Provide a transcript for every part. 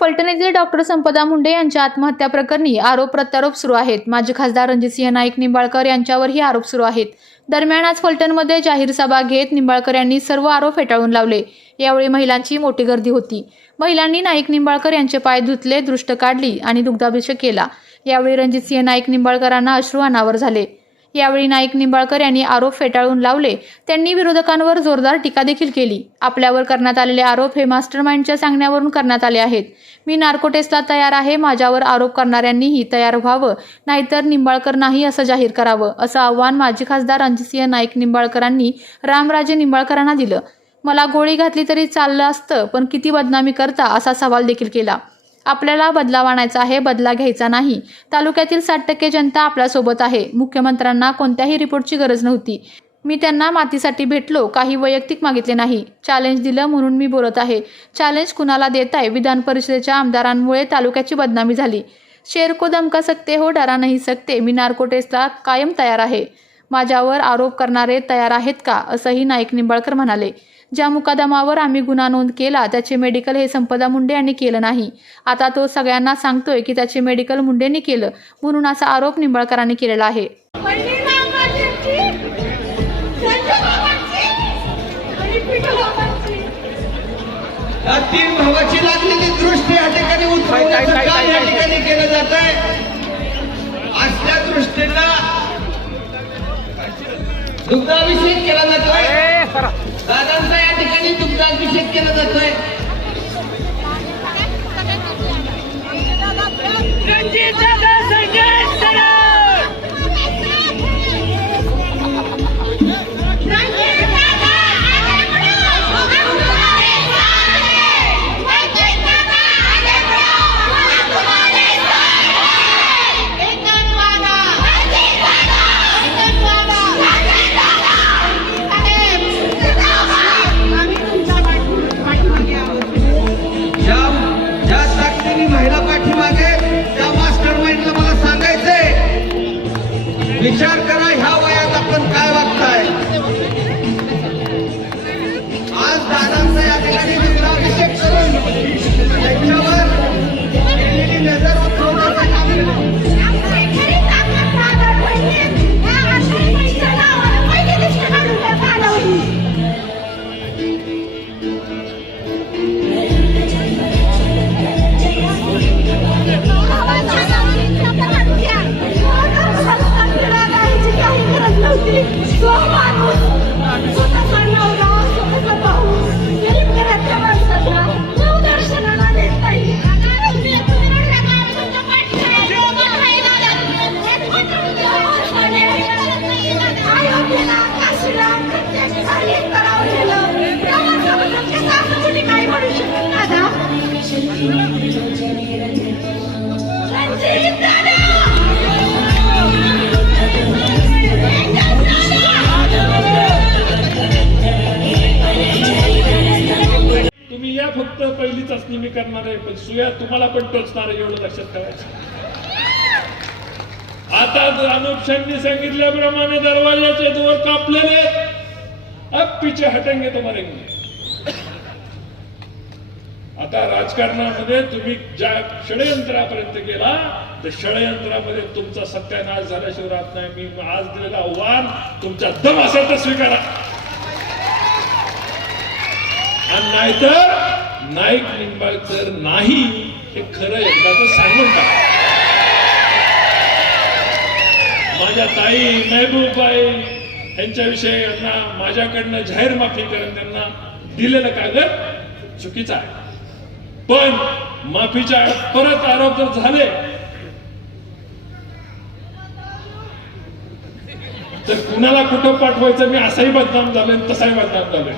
फलटण येथील डॉक्टर संपदा मुंडे यांच्या आत्महत्या प्रकरणी आरोप प्रत्यारोप सुरू आहेत. माजी खासदार रणजितसिंह नाईक निंबाळकर यांच्यावरही आरोप सुरू आहेत. दरम्यान आज फलटणमध्ये जाहीर सभा घेत निंबाळकर यांनी सर्व आरोप फेटाळून लावले. यावेळी महिलांची मोठी गर्दी होती. महिलांनी नाईक निंबाळकर यांचे पाय धुतले दृष्ट काढली आणि दुग्धाभिषेक केला. यावेळी रणजितसिंह नाईक निंबाळकरांना अश्रू अनावर झाले. यावेळी नाईक निंबाळकर यांनी आरोप फेटाळून लावले. त्यांनी विरोधकांवर जोरदार टीका देखील केली. आपल्यावर करण्यात आलेले आरोप हे मास्टर माइंडच्या सांगण्यावरून करण्यात आले आहेत. मी नार्कोटेस्टला तयार आहे माझ्यावर आरोप करणाऱ्यांनीही तयार व्हावं नाहीतर निंबाळकर नाही असं जाहीर करावं असं आव्हान माजी खासदार रणजितसिंह नाईक निंबाळकरांनी रामराजे निंबाळकरांना दिलं. मला गोळी घातली तरी चाललं असतं पण किती बदनामी करता असा सवाल देखील केला. आपल्याला बदलाव आणायचा आहे बदला घ्यायचा नाही. तालुक्यातील साठ टक्के जनता आपल्यासोबत आहे. मुख्यमंत्र्यांना कोणत्याही रिपोर्टची गरज नव्हती. मी त्यांना मातीसाठी भेटलो काही वैयक्तिक मागितले नाही. चॅलेंज दिलं म्हणून मी बोलत आहे. चॅलेंज कुणाला देत आहे? विधान परिषदेच्या आमदारांमुळे तालुक्याची बदनामी झाली. शेर को धमका सकते हो डरा नाही सकते मी नार्को टेस्टला कायम तयार आहे. माझ्यावर आरोप करणारे तयार आहेत का? असंही नाईक निंबाळकर म्हणाले. ज्या मुकादमावर आम्ही गुन्हा नोंद केला त्याचे मेडिकल हे संपदा मुंडे यांनी केलं नाही. आता तो सगळ्यांना सांगतोय की त्याचे मेडिकल मुंडेंनी केलं म्हणून असा आरोप निंबाळकरांनी केलेला आहे. तीन भावाची लागलेली दृष्टी या ठिकाणी दुग्धाभिषेक केला जातोय. दादांचा या ठिकाणी दुग्धाभिषेक केला जातोय. रणजित दादा Echar फक्त पहिली चाचणी मी करणार आहे पण सुया तुम्हाला पण टोचणार आहे एवढं लक्षात ठेवायचं. आता जर अनुपशांनी सांगितल्याप्रमाणे दरवाजाचे दोर कापलेले आहेत. अब पीछे हटेंगे तो मरेंगे आता राजकारणामध्ये तुम्ही ज्या षडयंत्रापर्यंत गेला तर षडयंत्रामध्ये तुमचा सत्यानाश झाल्याशिवाय राहत नाही. मी आज दिलेलं आव्हान तुमच्या दम असेल तर स्वीकारा. आणि नाहीतर नाईक निंबाळकर नाही हे खरं एकदाच सांगून टाका. माझ्या ताई महबूबाई यांच्याविषयी यांना माझ्याकडनं जाहीर माफी करून त्यांना दिलेलं कागद चुकीचा आहे. पण माफीच्या परत आरोप जर झाले तर कुणाला कुठं पाठवायचं? मी असाही बदनाम झालोय तसाही बदनाम झालोय.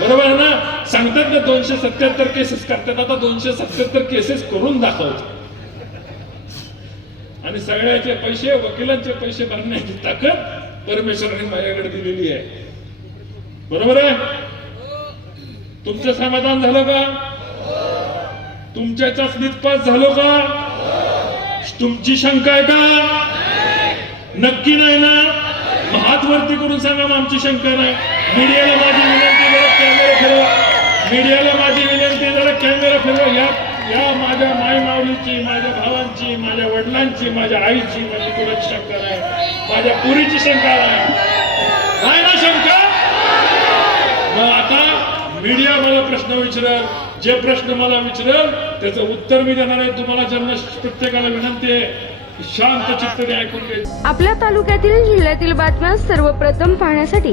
बरोबर आहे ना? सांगतात ना दोनशे सत्याहत्तर केसेस करतात आता दोनशे सत्याहत्तर केसेस करून दाखवतात आणि सगळ्याचे पैसे वकिलांचे पैसे भरण्याची ताकद परमेश्वराने माझ्याकडे दिलेली आहे. बरोबर आहे? तुमचं समाधान झालं का? तुमच्या चाचणीत पास झालो का? तुमची शंका आहे का? नक्की नाही ना? हात वरती करून सांगा आमची शंका नाही. मीडियाला माझी विनंती जरा कॅमेरा फिरवा मीडियाला माझी विनंती जरा माझ्या माय माऊलीची माझ्या भावांची माझ्या वडिलांची माझ्या आईची माझी तुला शंका आहे माझ्या पुरीची शंका आहे. नाही ना शंका? मग आता मीडिया मला प्रश्न विचारल. जे प्रश्न मला विचारल त्याचं उत्तर मी देणार आहे. तुम्हाला ज्यांना प्रत्येकाला विनंती आहे शांत चित्ताने ऐकून घ्यायचं आपल्या तालुक्यातील जिल्ह्यातील बातम्या सर्वप्रथम पाहण्यासाठी